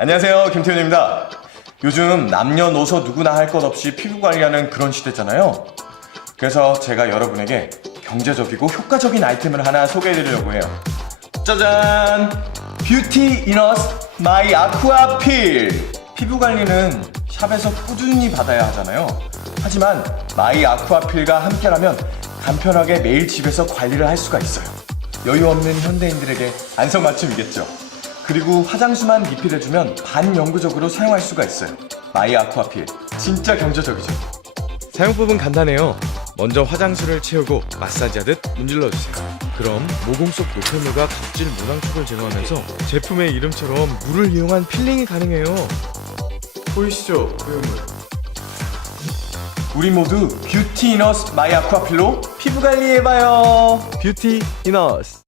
안녕하세요 김태훈입니다. 요즘 남녀노소 누구나 할 것 없이 피부 관리하는 그런 시대잖아요. 그래서 제가 여러분에게 경제적이고 효과적인 아이템을 하나 소개해드리려고 해요. 짜잔! 뷰티 이너스 마이 아쿠아 필! 피부 관리는 샵에서 꾸준히 받아야 하잖아요. 하지만 마이 아쿠아 필과 함께라면 간편하게 매일 집에서 관리를 할 수가 있어요. 여유 없는 현대인들에게 안성맞춤이겠죠 그리고 화장수만 리필해주면 반영구적으로 사용할 수가 있어요 마이 아쿠아 필 진짜 경제적이죠 사용법은 간단해요. 먼저 화장수를 채우고 마사지하듯 문질러주세요. 그럼 모공 속 노폐물과 각질 모낭촉을 제거하면서 제품의 이름처럼 물을 이용한 필링이 가능해요. 보이시죠? 그 외물 우리 모두 뷰티 이너스 마이 아쿠아 필로 피부 관리해봐요 뷰티 이너스